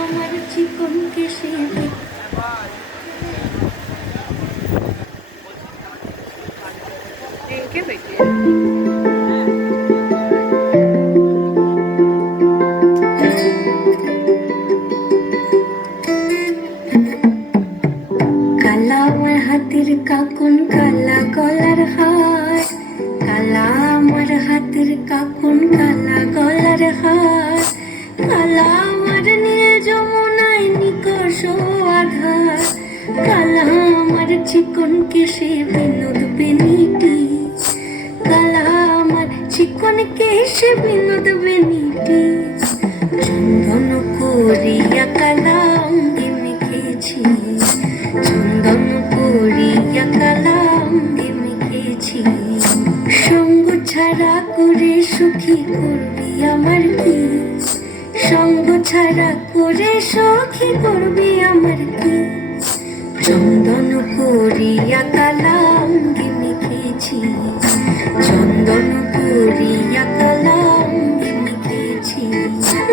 আমার চিকন কেশে কালা আমার হাতের কাকুন কালা গলার হার, কালা আমার হাতের কাকুন কালা গলার হার, কালা আমার নীল যমুনায় নিকষ আধার, কালা আমার চিকন কেশে বিনোদ বেনিটি, কালা আমার চিকন কেশে বিনোদ বেনিটি, চন্দন করিয়া কালা অঙ্গে মেখেছি, চন্দন করিয়া কালা অঙ্গে মেখেছি, সঙ্গ ছাড়া করে সুখী করবি আমার কি, সঙ্গ ছাড়া করে সখী করবি আমার কি, চন্দন করিয়া কালা অঙ্গে মেখেছি, চন্দন করিয়া কালা অঙ্গে মেখেছি,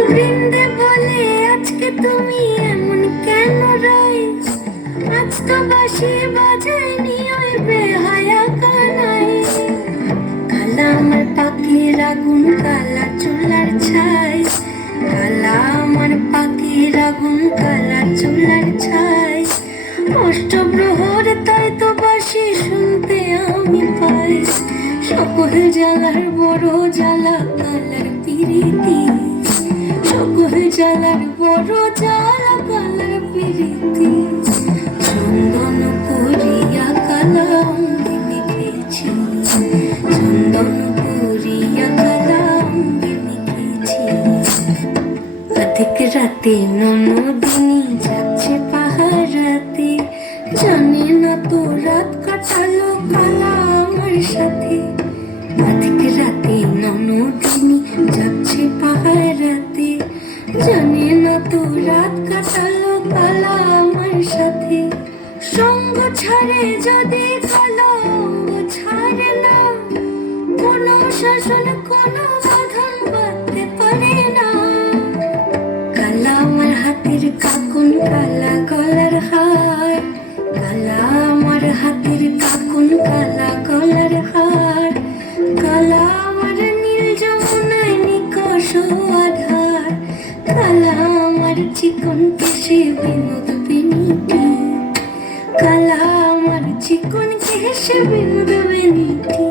বৃন্দে বলে আজকে তুমি এমন কেন রয়, আজ তো বাঁশি বাজায়নি ওই বেহায়া কানাই, কালা আমার পাখির আগুন কালা চুলার ছাই, কালা আমার পাখির আগুন কালা চুলার ছাই, অষ্টপ্রহর তাই তো বাঁশি শুনতে আমি পাই, সকল জ্বালার বড় জ্বালা কালার পিরিতি, সকল জ্বালার বড় জ্বালা কালার পিরিতি, চন্দন করিয়া কালা অঙ্গে মেখেছি, চন্দন করিয়া কালা অঙ্গে মেখেছি, অধিক রাতে ননদিনী যাচ্ছে পাহারাতে, জানে না তো রাত কাটালো কালা আমার সাথে, অধিক রাতে ননদিনী যাচ্ছে পাহারাতে, জানে না তো রাত কাটালো কালা আমার সাথে, সঙ্গ ছাড়ে যদি কালা অঙ্গ ছাড়ে না, কোনো শাসন কোনো বাঁধন বাঁধতে পারে না, কালা আমার হাতের কাকুন কালা গলার হার, কালা আমার হাতের কাকুন কালা গলার হার, কালা আমার নীল যমুনায় নিকষ আধার, কালা আমার চিকন কেশে বিনোদ বেনিটি, কালা আমার চিকন কেশে বিনোদ বেনিটি।